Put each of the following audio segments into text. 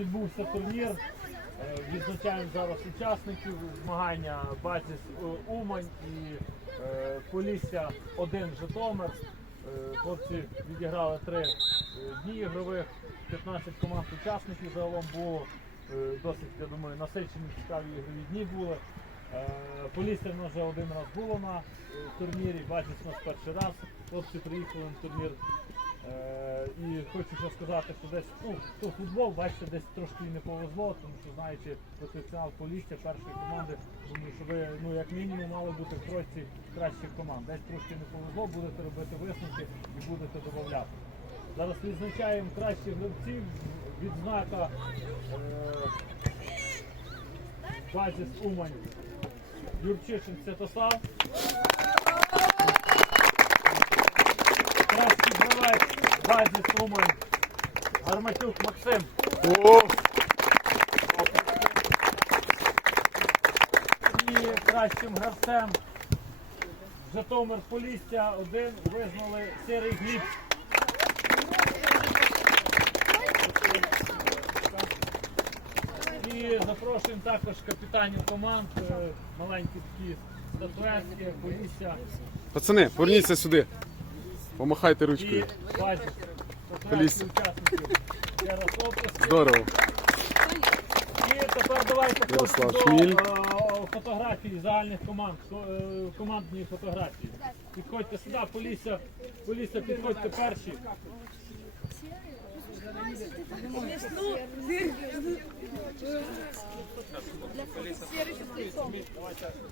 відбувся турнір. Е, Відзначаємо зараз учасників змагання Базіс е, Умань і е, Полісся 1 Житомир. Е, Хлопці відіграли три дні ігрових, 15 команд учасників загалом було. Досить, я думаю, насичені цікаві ігрові дні були. Полісся в нас вже один раз було на турнірі, Базіс у нас перший раз. Хлопці приїхали на турнір і хочу ще сказати, що десь ну, то футбол, бачите, десь трошки не повезло, тому що знаючи потенціал Полісся першої команди, думаю, що ви ну, як мінімум мали бути в тройці кращих команд. Десь трошки не повезло, будете робити висновки і будете додати. Зараз відзначаємо кращих гравців. Відзнака е, Базіс Умань Юрчишин Святослав. Базіс Умань Гарматюк Максим. І кращим гравцем Житомир Полісся один визнали Сирий Гліб. І запрошуємо також капітанів команд, маленькі такі статуетки, Полісся пацани, поверніться сюди. Помахайте ручкою. оплески. Здорово. І тепер давайте Ярослав Шміль. до е, загальних команд, ко- е, командні фотографії. Підходьте сюди, Полісся, Полісся, підходьте перші.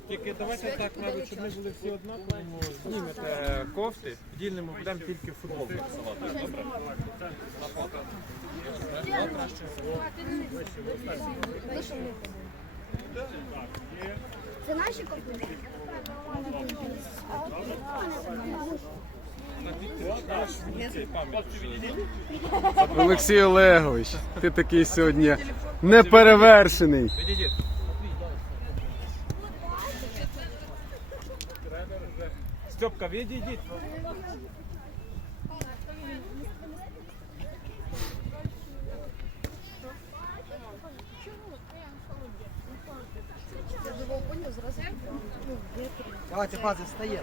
Тільки давайте так, мабуть, щоб ми були всі однакові. Знімете кофти, дільними будемо тільки футбол? Це наші комплекси? Олексій Олегович, ти такий сьогодні неперевершений. Степка, відійдіть. Давайте, база, встає.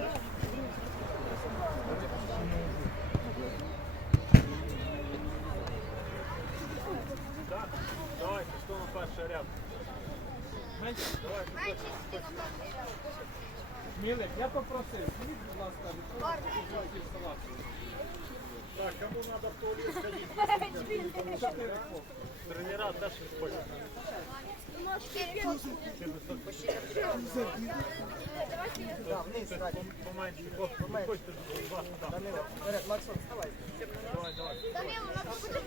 На ряд? Мілик, я попросив, візьміть, будь ласка, салат. Так, кому треба в туалет, скажіть. Тренера теж хочуть. Да, вниз, ласка, так. Данило, вперед, Максон, вставай. Давай, давай. Данило, надо буде